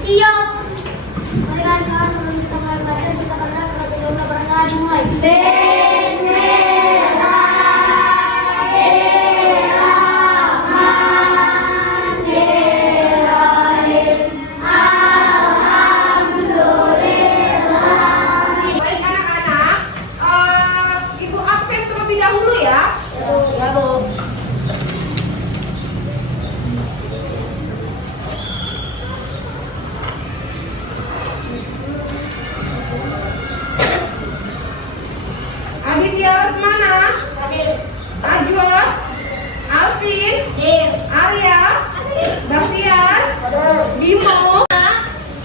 Siap. Mari kawan-kawan, sebelum kita mulai belajar, kita pernah mulai. Baik anak-anak, Ibu absen terlebih dahulu ya. Ya, Bu. Aditya Lesmana, Najwa, Alvin, Arya, Baktiar, Bimo.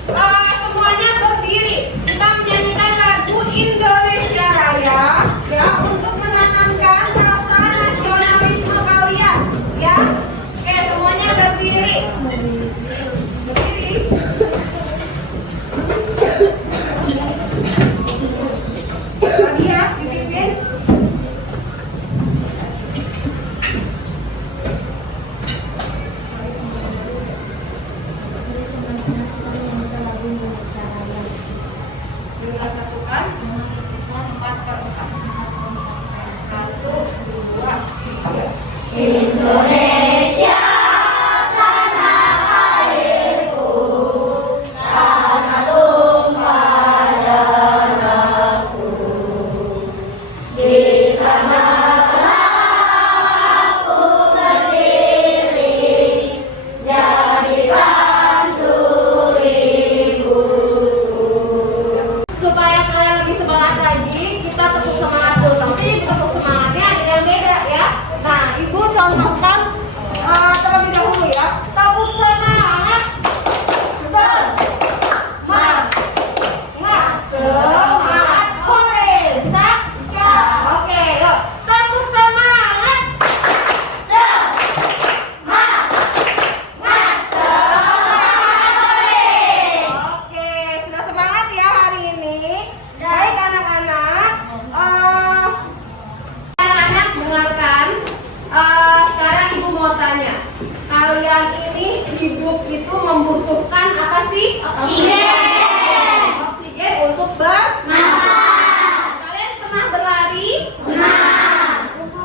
Semuanya berdiri. Kita menyanyikan lagu Indonesia Raya ya untuk menanamkan rasa nasionalisme kalian ya. Oke, semuanya berdiri. Berdiri. Lagi ya, dipimpin. Kita satukan 4/4. 1, 2, 3. Indonesia tanah airku, tanah tumpah darahku. Di sana aku berdiri, jadi bantu ibuku. Supaya kalian lebih semangat lagi, kita tepuk semangat dulu. Tapi tepuk semangatnya ada yang beda ya. Nah, Ibu contohkan terlebih dahulu ya. Tepuk semangat. Semangat. Horensa. Oke, yuk. Tepuk semangat. Oke, sudah semangat ya hari ini. Baik anak-anak, anak-anak dengarkan. Sekarang Ibu mau tanya, kalian ini hidup itu membutuhkan apa sih? Oksigen. Oksigen untuk bernafas. Kalian pernah berlari?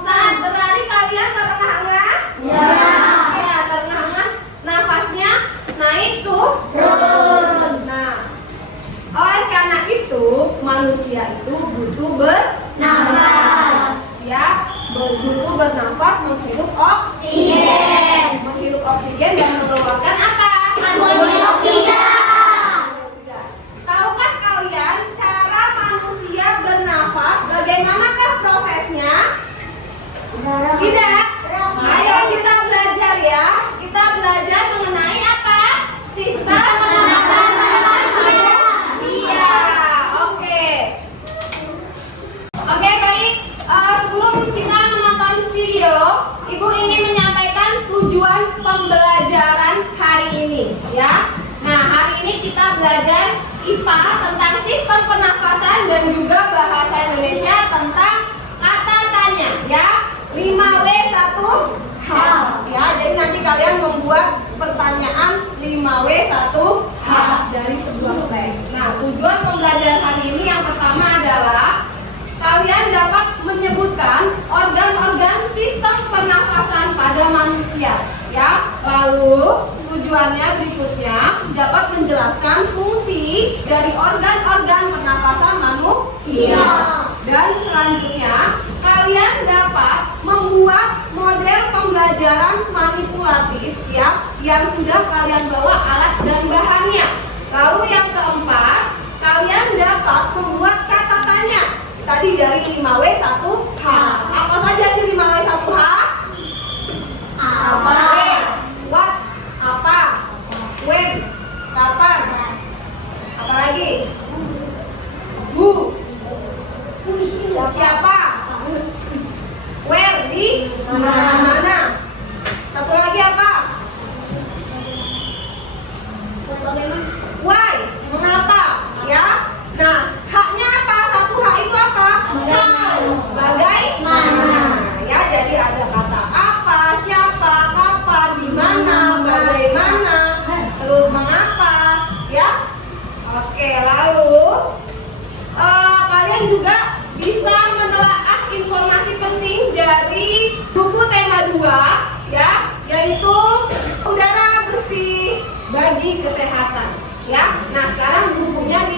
Saat berlari kalian terengah-engah? Ya, terengah-engah. Nafasnya naik tuh. Nah, oleh karena itu manusia itu butuh bernafas ya, butuh bernafas, menghirup oksigen, dan mengeluarkan apa? Karbon dioksida. Tahukah kalian cara manusia bernafas? Bagaimanakah prosesnya? Tidak. Ayo kita belajar ya. Kita belajar mengenai apa? Sistem pernafasan manusia. Oke. Oke, baik. Sebelum kita menonton video, Ibu ingin menyampaikan tujuan pembelajaran hari ini ya. Nah, hari ini kita belajar IPA tentang sistem pernafasan dan juga bahasa Indonesia tentang kata tanya ya. 5W1H ya. Jadi nanti kalian membuat pertanyaan 5W1H dari sebuah teks. Nah, tujuan pembelajaran hari ini yang pertama adalah kalian dapat menyebutkan organ-organ sistem pernafasan pada manusia ya. Lalu tujuannya berikutnya dapat menjelaskan fungsi dari organ-organ pernafasan manusia. Dan selanjutnya kalian dapat membuat model pembelajaran manipulatif ya, yang sudah kalian bawa alat dan bahannya. Lalu yang keempat, kalian dapat membuat kata tanya tadi dari 5W1H. Apa saja sih 5W1H? Apa? What? Apa? When? Kapan? Apa lagi? Who? Siapa? Where? Di mana? Satu lagi apa? Why? Mengapa? Ya. Nah, haknya apa? Satu hak itu apa? Bagaimana? Ya, jadi ada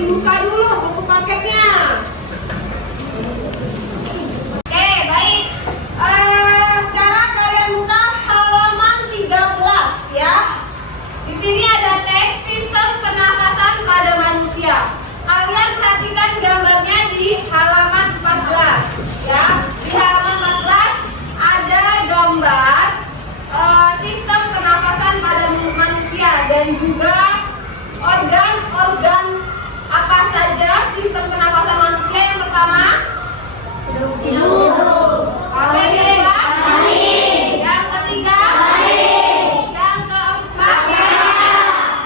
dibuka dulu buku paketnya. Oke, baik. Sekarang kalian buka halaman 13 ya. Di sini ada teks sistem pernafasan pada manusia. Kalian perhatikan gambarnya di halaman 14 ya. Di halaman 14 ada gambar sistem pernafasan pada manusia dan juga organ-organ apa saja sistem pernafasan manusia. Yang pertama, Hidup. yang kedua, yang ketiga, yang keempat,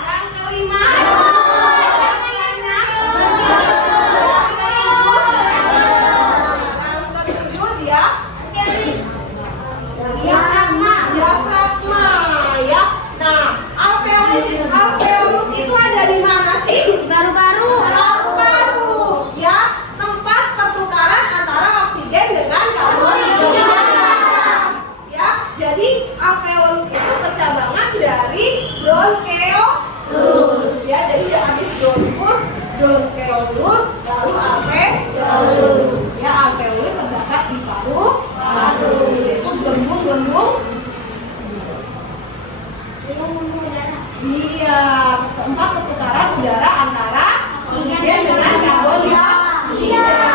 yang kelima, yang keenam, yang ketujuh dia diafragma ya. Nah, alveolus itu ada di mana sih? Baru-baru. Paru-paru ya, tempat pertukaran antara oksigen dengan karbon dioksida ya. Jadi alveolus itu percabangan dari bronkeolus ya. Jadi udah habis bronkeolus lalu alveolus ya. Alveolus terdapat di paru-paru, itu gelembung-gelembung. Iya, tempat pertukaran udara antara oksigen dengan karbon dioksida.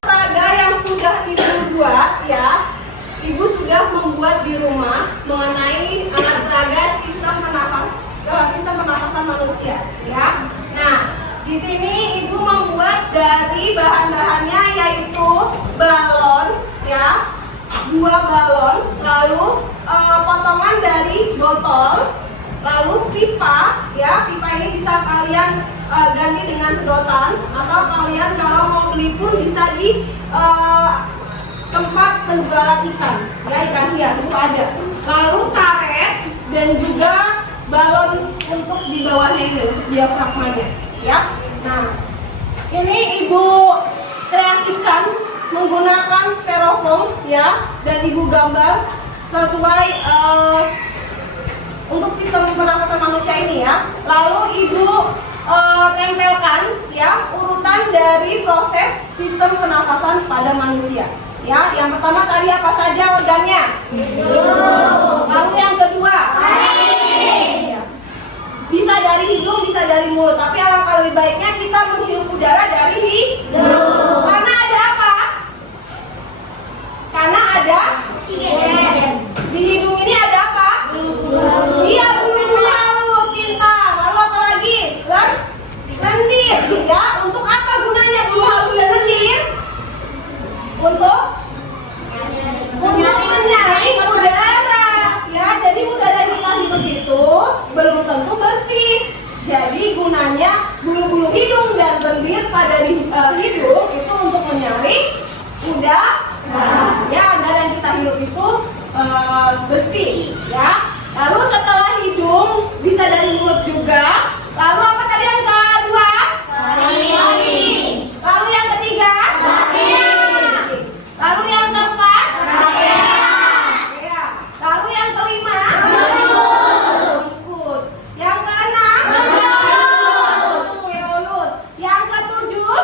Olahraga yang sudah ibu buat ya, ibu sudah membuat di rumah mengenai alat peraga sistem pernafasan manusia ya. Nah, di sini ibu membuat dari bahan-bahannya yaitu balon ya, 2 balon, lalu potongan dari botol, lalu pipa ya. Pipa ini bisa kalian ganti dengan sedotan, atau kalian kalau mau beli pun bisa di tempat penjualan ikan ya, ikan hias itu ada. Lalu karet dan juga balon untuk di bawahnya ini, untuk diafragmanya ya. Nah, ini ibu kreasikan menggunakan styrofoam ya, dan ibu gambar sesuai untuk sistem pernafasan manusia ini ya. Lalu ibu tempelkan ya urutan dari proses sistem pernafasan pada manusia ya. Yang pertama tadi apa saja organnya? Lalu yang kedua, ya. Bisa dari hidung, bisa dari mulut, tapi alangkah lebih baiknya kita menghirup udara dari hidung. Karena ada apa? Karena ada di hidung ini ada apa? Iya, bulu-bulu halus, pintar. Lalu apa lagi? Lendir ya. Untuk apa gunanya bulu halus dan lendir? Untuk menyaring udara ya. Jadi udara yang kita hidup itu belum tentu bersih. Jadi gunanya bulu-bulu hidung dan lendir pada hidung itu untuk menyaring udara ya, agar yang kita hidup itu bersih ya. Lalu setelah hidung bisa dari mulut juga. Lalu apa tadi yang kedua? Lalu yang ketiga? Lalu yang keempat? Ya. Lalu yang kelima? Bungkus. Yang keenam? Alveolus. Yang ketujuh?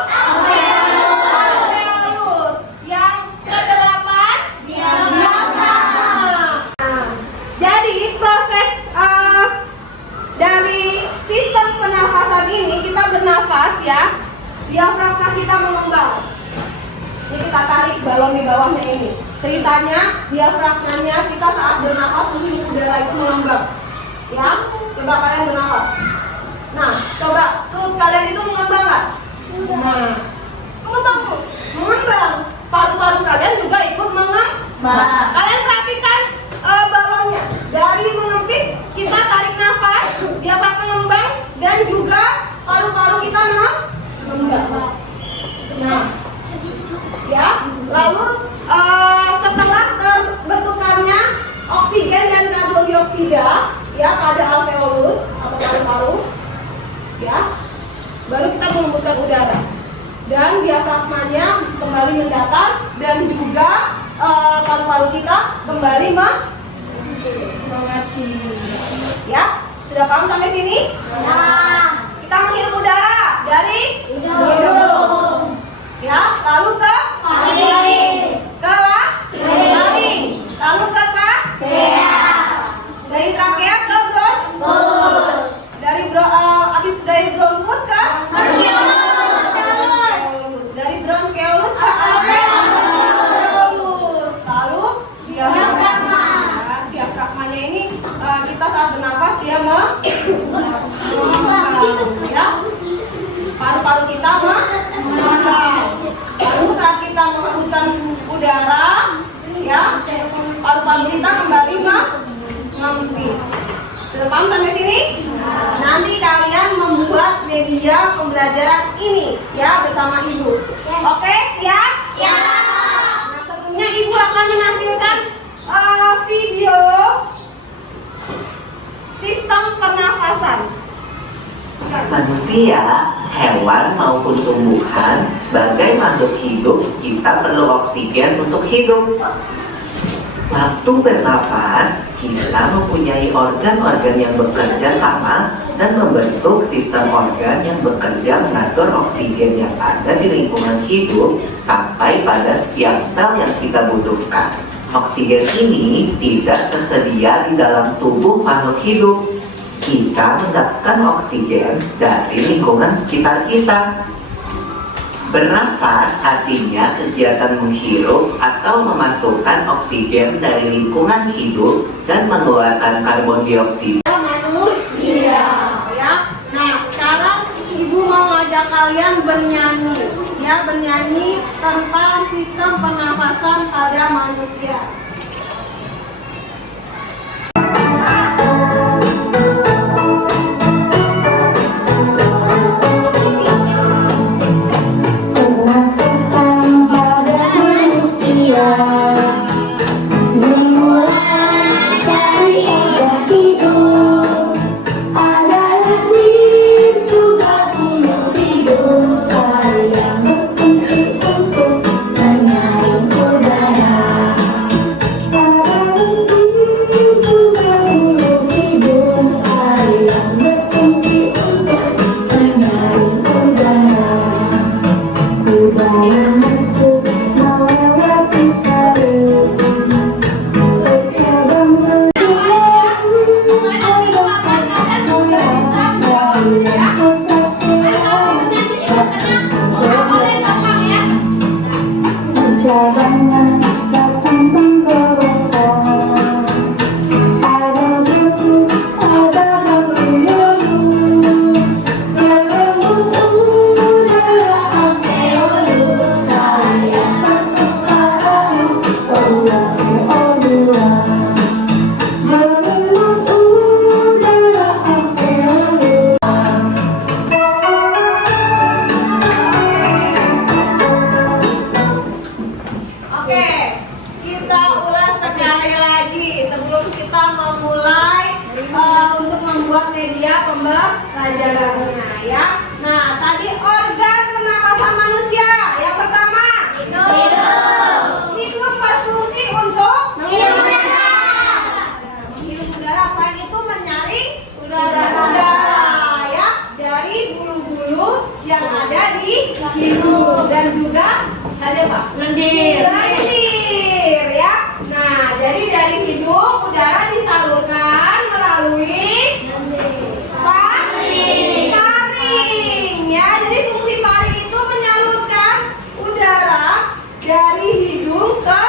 Alveolus. Yang kedelapan? Diafragma. Jadi proses dari sistem pernafasan ini, kita bernafas ya, diafragma kita mengembang. Ini kita tarik balon di bawahnya ini. Ceritanya diafragmanya kita saat bernafas menghirup udara itu mengembang. Ya, coba kalian bernafas. Nah, coba perut kalian itu mengembang nggak? Nah, mengembang. Paru-paru kalian juga ikut mengembang. Kalian perhatikan balonnya. Dari mengempis kita tarik nafas, diafragma mengembang, dan juga paru-paru kita mengembang. Nah, ya. Lalu setelah bertukarnya oksigen dan karbon dioksida ya pada alveolus atau paru-paru ya, baru kita mengembuskan udara dan diafragmanya kembali mendatar, dan juga paru-paru kita kembali mengecil ya. Sudah paham sampai sini? Nah, Kita menghirup udara dari kita saat bernafas dia ya. Paru-paru kita mengembang. Lalu saat kita menghembuskan udara, ya, paru-paru kita kembali mengempis. Sudah paham sampai sini? Nanti kalian membuat media pembelajaran ini, ya, bersama ibu. Oke, siap? Siap. Nah, sebelumnya ibu akan menampilkan video sistem pernafasan. Manusia, hewan maupun tumbuhan, sebagai makhluk hidup, kita perlu oksigen untuk hidup. Waktu bernafas, kita mempunyai organ-organ yang bekerja sama dan membentuk sistem organ yang bekerja mengatur oksigen yang ada di lingkungan hidup sampai pada setiap sel yang kita butuhkan. Oksigen ini tidak tersedia di dalam tubuh makhluk hidup. Kita mendapatkan oksigen dari lingkungan sekitar kita. Bernafas artinya kegiatan menghirup atau memasukkan oksigen dari lingkungan hidup dan mengeluarkan karbon dioksida. Manusia, ya. Nah, sekarang ibu mau ngajak kalian bernyanyi, ya, bernyanyi tentang sistem pernafasan pada manusia. Media pembelajarannya, ya. Nah, tadi organ pernapasan manusia. Yang pertama, hidung. Hidung berfungsi untuk menghirup udara. Menghirup udara. Selain itu menyaring udara, ya, dari bulu-bulu yang ada di hidung dan juga ada apa? Lendir, ya. Nah, jadi dari hidung udara disalurkan melalui paring, ya. Jadi fungsi paring itu menyalurkan udara dari hidung ke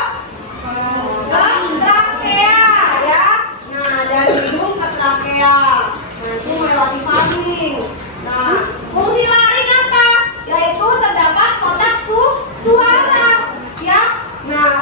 trakea, ya. Nah, dari hidung ke trakea. Nah, itu melewati paring. Nah, fungsi laring apa? Yaitu terdapat kotak suara, ya. Nah,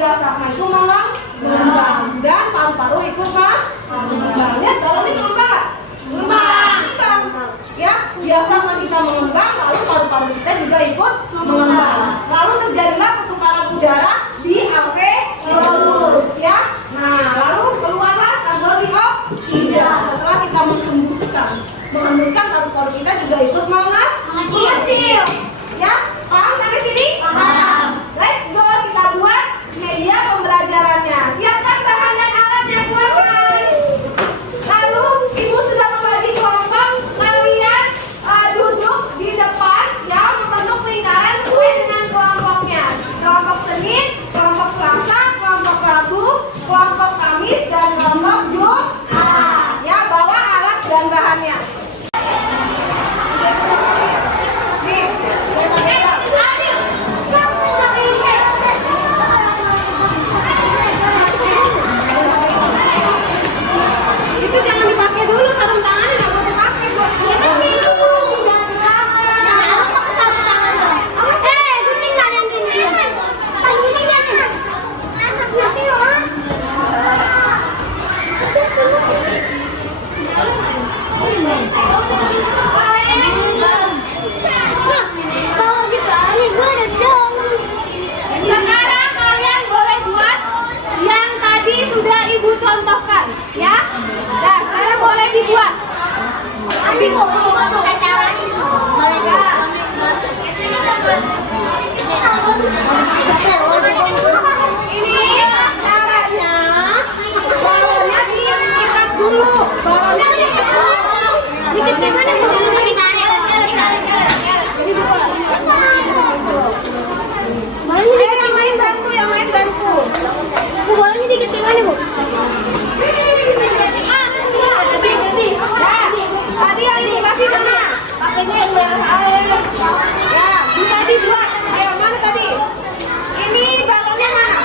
diafragma itu mengembang dan paru-paru ikut mengembang. Lihat balon ini mengembang nggak? Mengembang. Ya, diafragma kita mengembang, lalu paru-paru kita juga ikut mengembang. Lalu terjadilah pertukaran udara di alveolus, ya. Nah, lalu keluarlah karbon dioksida. Setelah kita menghembuskan paru-paru kita juga ikut mengecil. Ya, paham sampai sini? Paham. Let's go, kita buat media pembelajarannya. Siapkan bahan dan alatnya, keluarkan. Lalu ibu sudah membagi kelompok. Kalian duduk di depan, ya, membentuk lingkaran sesuai dengan kelompoknya. Kelompok Senin, kelompok Selasa, kelompok Rabu, kelompok Kamis, dan kelompok Jumat. Ya, bawa alat dan bahannya. Itu jangan dipakai dulu, sarung tangannya nggak boleh dipakai buat gunting nggak ada yang gini. Gunting nggak ada. Sekarang kalian boleh buat yang tadi sudah ibu contohkan, ya. Nah, sekarang boleh dibuat. Ini caranya, balonnya diikat dulu. Balonnya diikat dulu. Jadi buat. Yang lain bantu. Bolanya dikit gimana, Bu? Tadi yang ibu kasih mana? Ya, bisa dibuat. Ayo, mana tadi? Ini balonnya mana?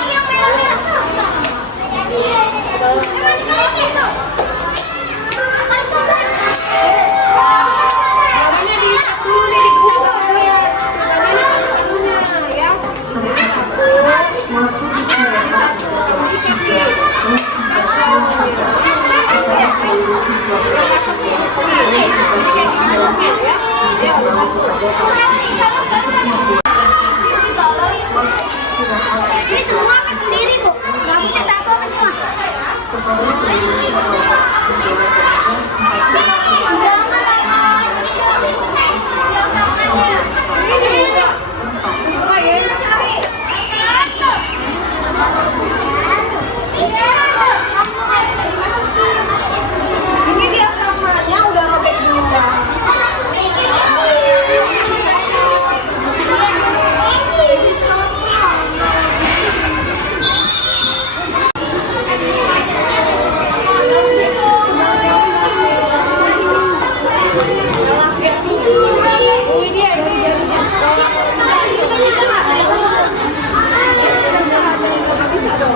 Balonnya diikat dulu nih, dibuka balonnya. Caranya nih balonnya, ya. Satu, kamu ikat nih. Ini semua apa sendiri, Bu? Nggak bisa satu apa semua? Ini diafragmanya udah robek dulu. Ini dia dari jatuhnya. Bisa dong.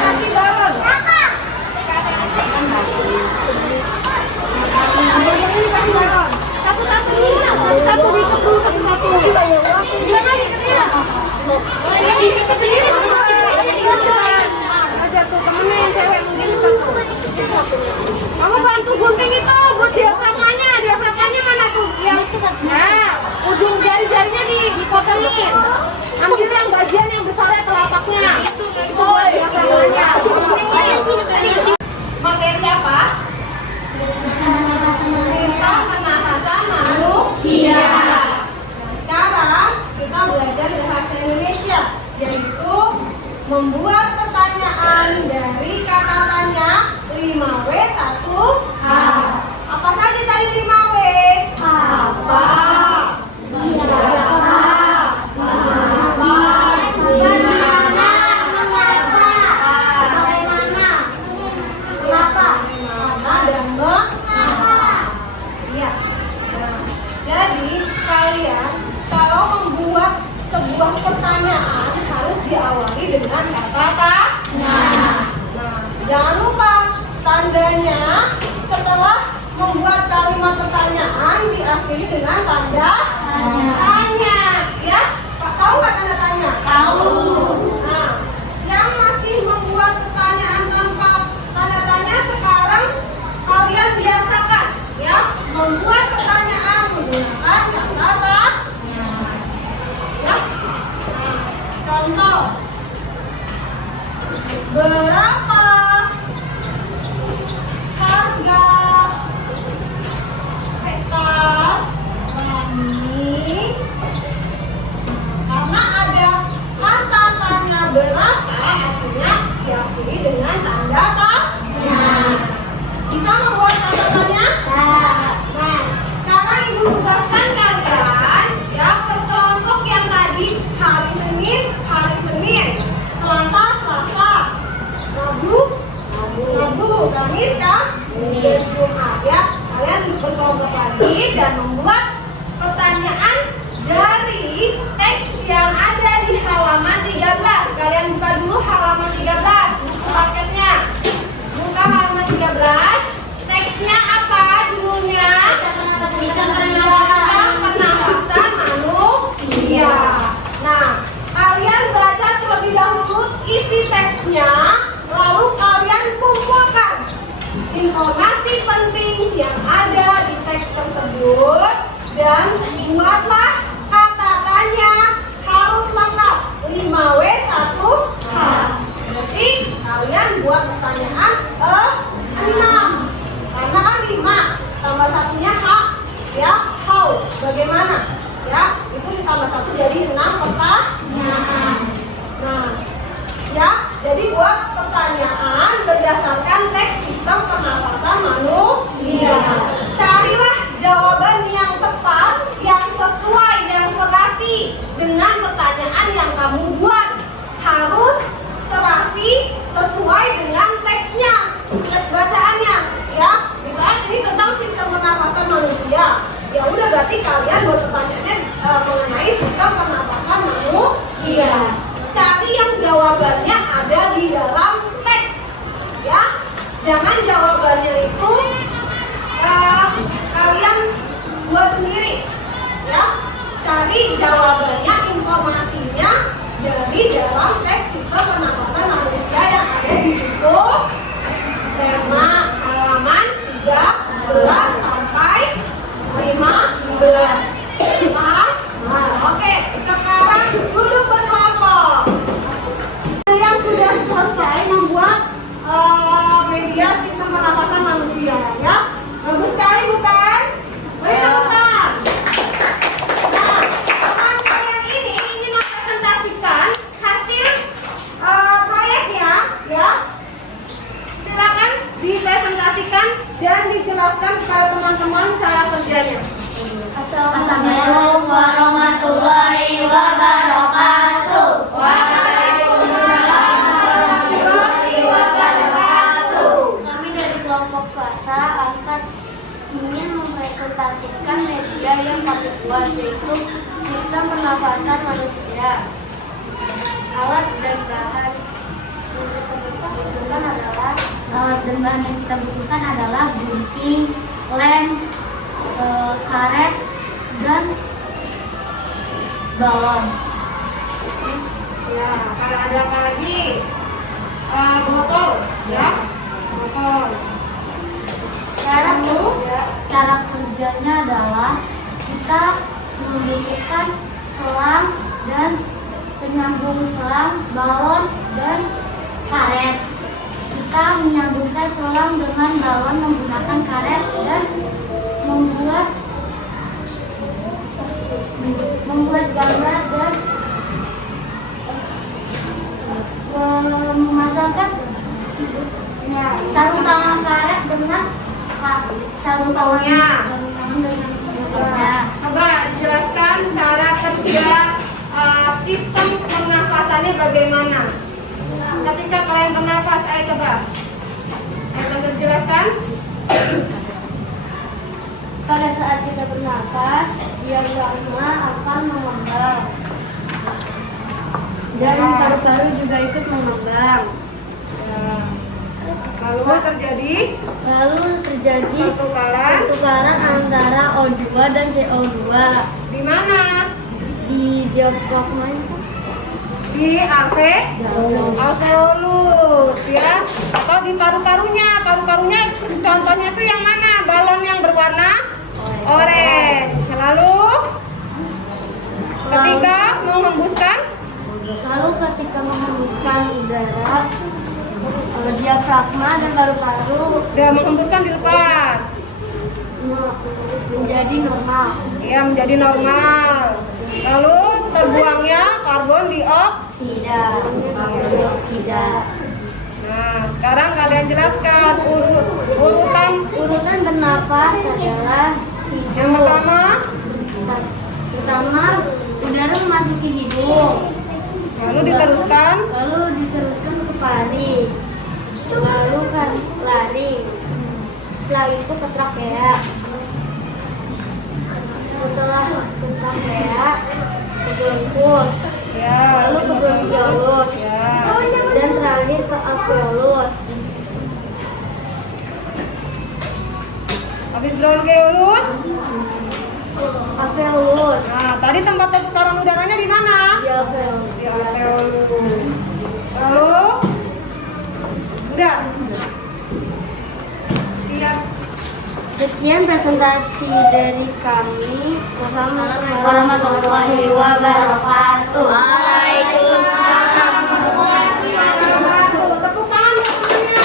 Kasih balon. Satu-satu dulu, satu-satu diikat dulu, satu-satu. Gimana diikatnya? Ya diikat sendiri, aja tuh temennya yang cewek mungkin satu. Kamu bantu gunting itu buat diafragmanya mana tuh? Yang nah, ujung jari-jarinya dipotongin. Ambil yang bagian yang besarnya telapaknya. Itu buat diafragmanya. Materi apa? Sistem pernafasan manusia. Sekarang kita belajar bahasa Indonesia, yaitu membuat pertanyaan dari kata tanya 5W 1H. Apa saja tadi 5W? Apa? Siapa? Bagaimana? Mengapa? Bagaimana? Kenapa? Mana dan mengapa? Iya. Nah, jadi kalian kalau membuat sebuah pertanyaan harus diawali dengan kata tanya. Nah, jangan lupa tandanya setelah membuat kalimat pertanyaan diakhiri dengan tanda tanya. Ya, tahu nggak tanda tanya? Tahu. Nah, yang masih membuat pertanyaan tanpa tanda tanya sekarang kalian biasakan ya membuat pertanyaan menggunakan kata tanya. Ya. Nah, contoh. Berapa harga kertas ini? Karena ada kata tanya berapa, artinya diakhiri dengan tanda tanya. Bisa membuat tanda tanya? Nah, sekarang ibu tugaskan kalian ya ke kelompok yang tadi hari Senin, Selasa, Rabu, Kamis, dan Jumat ya. Kalian duduk berkelompok lagi dan membuat pertanyaan dari teks yang ada di halaman 13. Kalian buka dulu halaman 13, buku paketnya. Buka halaman 13. Teksnya apa judulnya? Sistem pernafasan manusia. Nah, kalian baca terlebih dahulu isi teksnya, lalu kalian kumpulkan informasi penting yang ada di teks tersebut dan buatlah kata tanya harus lengkap 5W 1H. Berarti kalian buat pertanyaan 6 karena kan 5 tambah satunya H ya, how, bagaimana ya, itu ditambah 1 jadi 6 pertanyaan. Nah ya, jadi buat pertanyaan berdasarkan teks sistem pernafasan manusia. Carilah jawaban yang tepat, yang sesuai, yang serasi dengan pertanyaan yang kamu buat. Harus serasi sesuai dengan teksnya, teks bacaannya. Ya, misalnya ini tentang sistem pernafasan manusia. Ya udah, berarti kalian buat pertanyaannya mengenai sistem pernafasan manusia. Cari yang jawabannya ada di dalam teks, ya. Jangan jawabannya itu kalian buat sendiri, ya. Cari jawabannya, informasinya dari dalam teks sistem pernafasan manusia yang ada di buku tema halaman 13 sampai 15. Paham? Oke, sekarang duduk berkelompok. Yang sudah selesai membuat media sistem pernafasan manusia, ya. Bagus sekali bukan? Beri tepuk tangan. Nah, teman kalian ini ingin mempresentasikan hasil proyeknya, ya. Silakan dipresentasikan dan dijelaskan kepada teman-teman cara kerjanya. Assalamualaikum warahmatullahi wabarakatuh. Waalaikumsalam warahmatullahi wabarakatuh. Kami dari kelompok Selasa angkat ingin mempresentasikan media yang kami buat, yaitu sistem pernafasan manusia. Alat dan bahan yang kita butuhkan adalah gunting, lem, karet, dan balon. Ya, kalau ada apa lagi? Botol, ya, botol. Cara kerjanya adalah kita membutuhkan selang dan penyambung selang, balon, dan karet. Kita menyambungkan selang dengan balon menggunakan karet dan membuat gambar dan memasangkan sarung tangan karet dengan sarung tangannya. Coba jelaskan cara kerja sistem pernafasannya bagaimana? Ketika kalian bernafas, ayo coba. Ayo tante jelaskan. Pada saat kita bernafas, diafragma akan mengembang dan paru-paru juga ikut mengembang. Lalu terjadi pertukaran antara O2 dan CO2. Di mana? Di diafragma itu. Di alveolus, ya, atau di paru-parunya. Paru-parunya contohnya itu yang mana? Balon yang berwarna oranye. Lalu ketika menghembuskan udara, diafragma dan paru-paru udah menghembuskan dilepas. menjadi normal. Ya, menjadi normal. Lalu terbuangnya karbon dioksida. Nah, sekarang kalian jelaskan urutan bernafas adalah yang pertama udara memasuki hidung, lalu diteruskan ke paru, lalu ke laring, setelah itu ke trakea, setelah ke trakea ke bronkus, lalu ke bronkiolus, dan terakhir ke alveolus. Habis bronkiolus. Alveolus. Nah, tadi tempat pertukaran udaranya di mana? Di alveolus. Di alveolus. Lalu udah. Siap. Sekian presentasi dari kami. Wassalamualaikum warahmatullahi wabarakatuh. Waalaikumsalam warahmatullahi wabarakatuh. Tepuk tangan semuanya.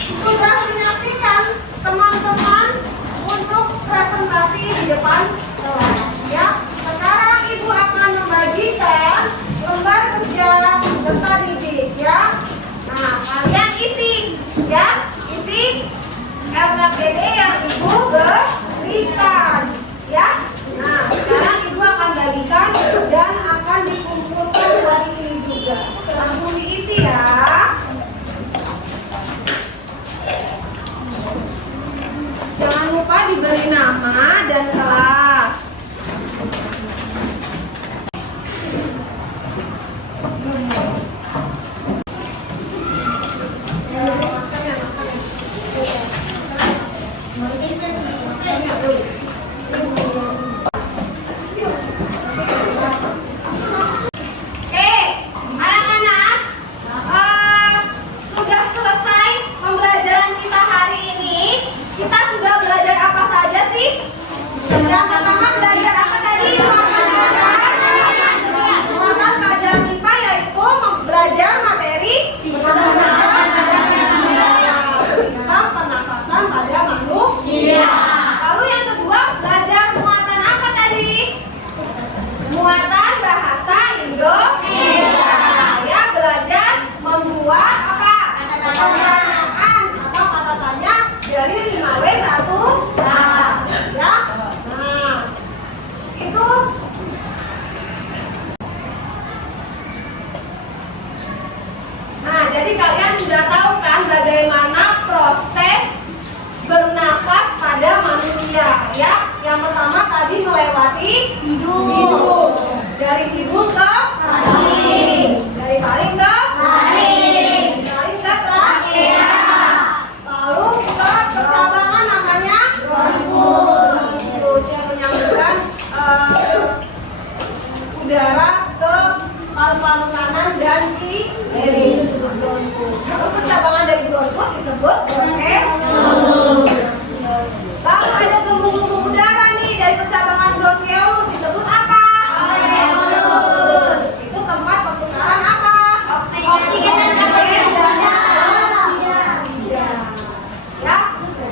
Sudah menyaksikan teman-teman untuk presentasi di depan kelas, ya. Sekarang Ibu akan membagikan lembar kerja serta didik, ya. Nah, kalian isi, ya. Isi LKPD yang Ibu berikan, ya. Nah, sekarang Ibu akan bagikan dan akan dikumpulkan hari ini juga. Langsung diisi, ya. Jangan lupa diberi nama dan kelas. Anak-anak, sudah selesai pembelajaran kita hari ini. Kita sudah belajar apa saja sih? Yang pertama belajar apa tadi? Muatan pelajaran IPA, yaitu belajar materi sistem pernafasan pada manusia. Lalu yang kedua belajar muatan apa tadi? Muatan bahasa Indonesia. Ya, belajar membuat apa? Pertanyaan atau kata tanya dari 5W1H. Ya. Nah, itu jadi kalian sudah tahu kan bagaimana proses bernafas pada manusia, ya. Yang pertama tadi melewati hidung. Dari hidung ke taring. Dari taring ke taring. Taring ke trachea. Lalu ke percabangan namanya bronkus yang menyambungkan udara ke paru-paru kanan dan kiri disebut bronkus. Lalu percabangan dari bronkus disebut bronkeolus. Lalu ada gelembung udara nih dari percabangan bronkeolus disebut apa? Alveolus. Itu tempat pertukaran apa? Oksigen dan oksigen. Ya,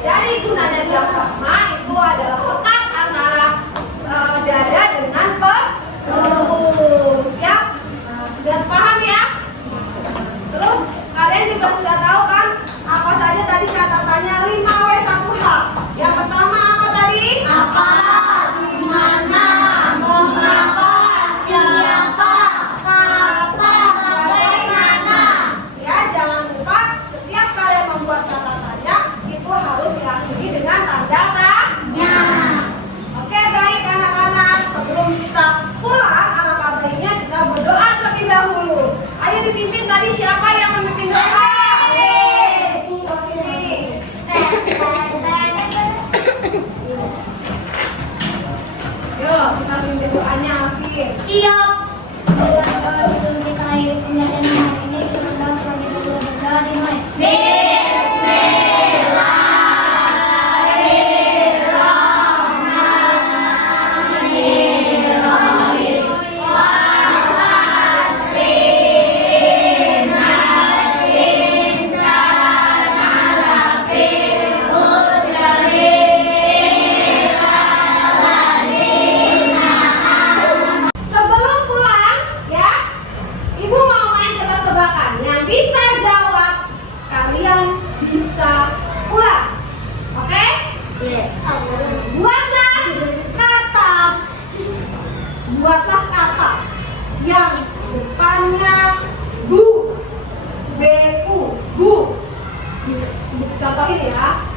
jadi gunanya diafragma itu adalah sekat antara dada dengan perut. Ya, sudah paham ya? Terus kalian juga sudah tahu kan apa saja tadi catatannya 5W1H. Yang pertama apa tadi? Apa? Di mana? Mengapa? Siapa? Kapan? Bagaimana? Ya, jangan lupa setiap kalian membuat catatannya itu harus diakhiri dengan tanda tanya. Oke, baik anak-anak. Sebelum kita pulang, alangkah baiknya kita berdoa terlebih dahulu. Ayo dipimpin tadi siapa yang memimpin doa? Ke sini. Yuk, kita pimpin doanya, Afif. Siap. Sebelum kita ayo pembelajaran hari ini, kita berdoa terlebih dahulu. Berdoa dimulai. Sebelum pulang, ya, Ibu mau main tebak-tebakan. Yang bisa jawab, kalian bisa pulang. Oke? Buatlah kata yang depannya bu, bu. Contohin ya.